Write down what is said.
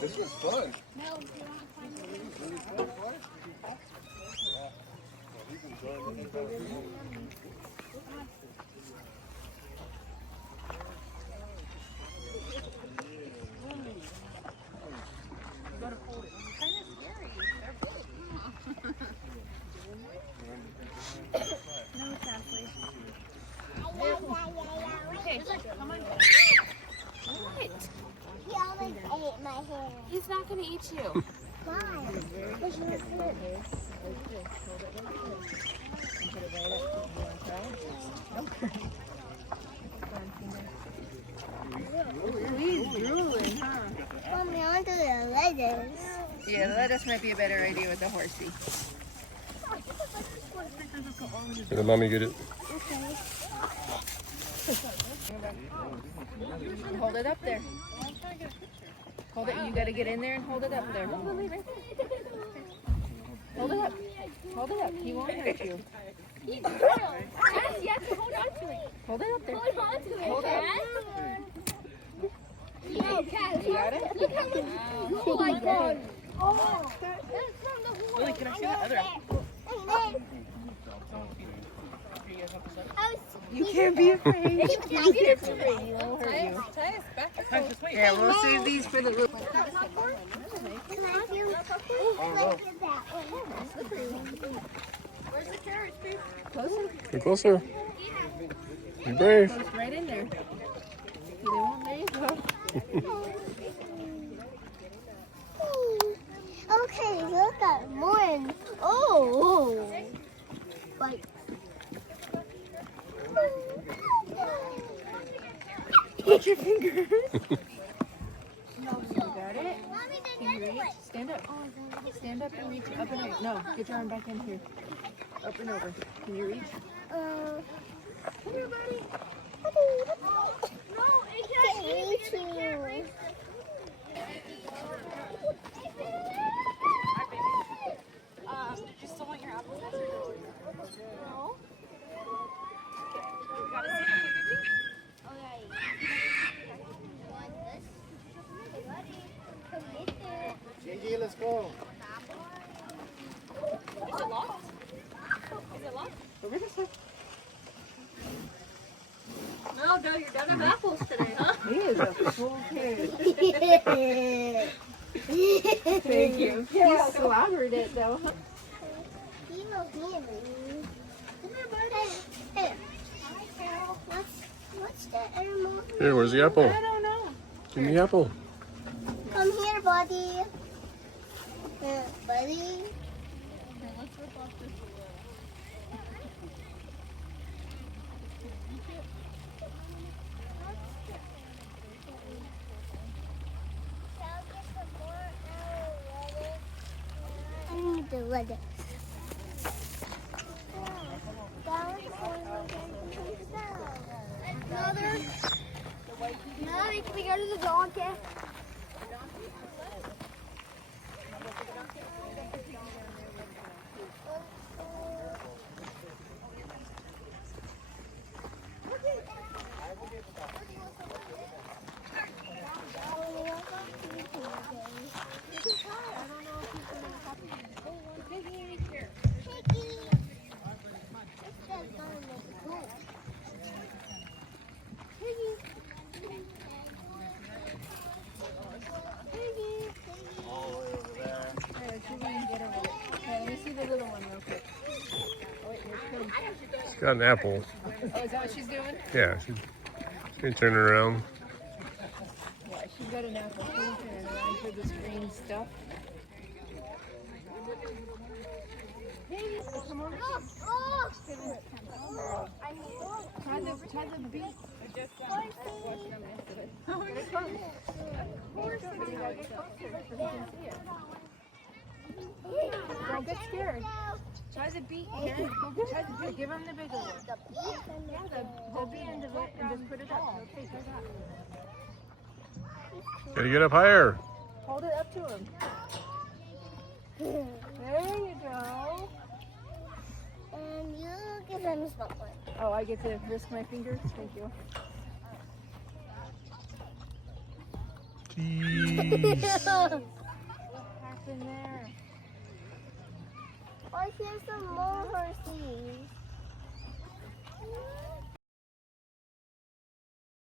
This was fun. No, you want to find me. No, Cassidy. Okay, come on. What? He always ate my hair. He's not going to eat you. Why? Because he was good. He's drooling, huh? Mommy, I want to do the lettuce. Yeah, the lettuce might be a better idea with the horsey. Let mommy get it. Okay. Hold it up there. Hold it. You got to get in there and hold it up there. Hold it up. Hold it up. He won't hurt you. Yes, you have to hold on to it. Hold it up there. Hold on to it. Hold it up. No, Cat. You got it? Look how much. Oh my God. Oh. That's from the horse. Lily, can I see that other apple? You can't be afraid. You can't be afraid. He won't hurt you. Yeah, we'll save these for the little. Can I do that one? Where's the carrots, babe? Closer. Get closer. Be brave. Close right in there. They won't. There you go. Okay, look at one. Oh. Like. Put your fingers. No, you got it. Can you reach? Stand up. Stand up and reach up and over. No, get your arm back in here. Up and over. Can you reach? Come here, buddy. No, it can't reach you. You still want your apple? No. JJ, let's go. Is it locked? Is it locked? Over this way. No, you're done with apples today, huh? He is a full kid. Thank you. He slobbered it though. You know him. Come here, buddy. Hey. What's that animal? Here, where's the apple? I don't know. Give me the apple. Come here, buddy. Buddy. Let's rip off this. I need the lettuce. Mother, can we go to the donkey? She's got an apple. Oh, is that what she's doing? Yeah, she's gonna turn it around. Yeah, she's got an apple. She's turning around for this green stuff. Hey, come on. Try the beak. Don't get scared. Try the beak, Karen. Try the beak. Give him the bigger one. Yeah, the big end of it, and just put it up. Okay, try that. Gotta get up higher. Hold it up to him. There you go. And you give him a small one. Oh, I get to risk my fingers? Thank you. Hershey's. What happened there? Oh, here's some more Hershey's.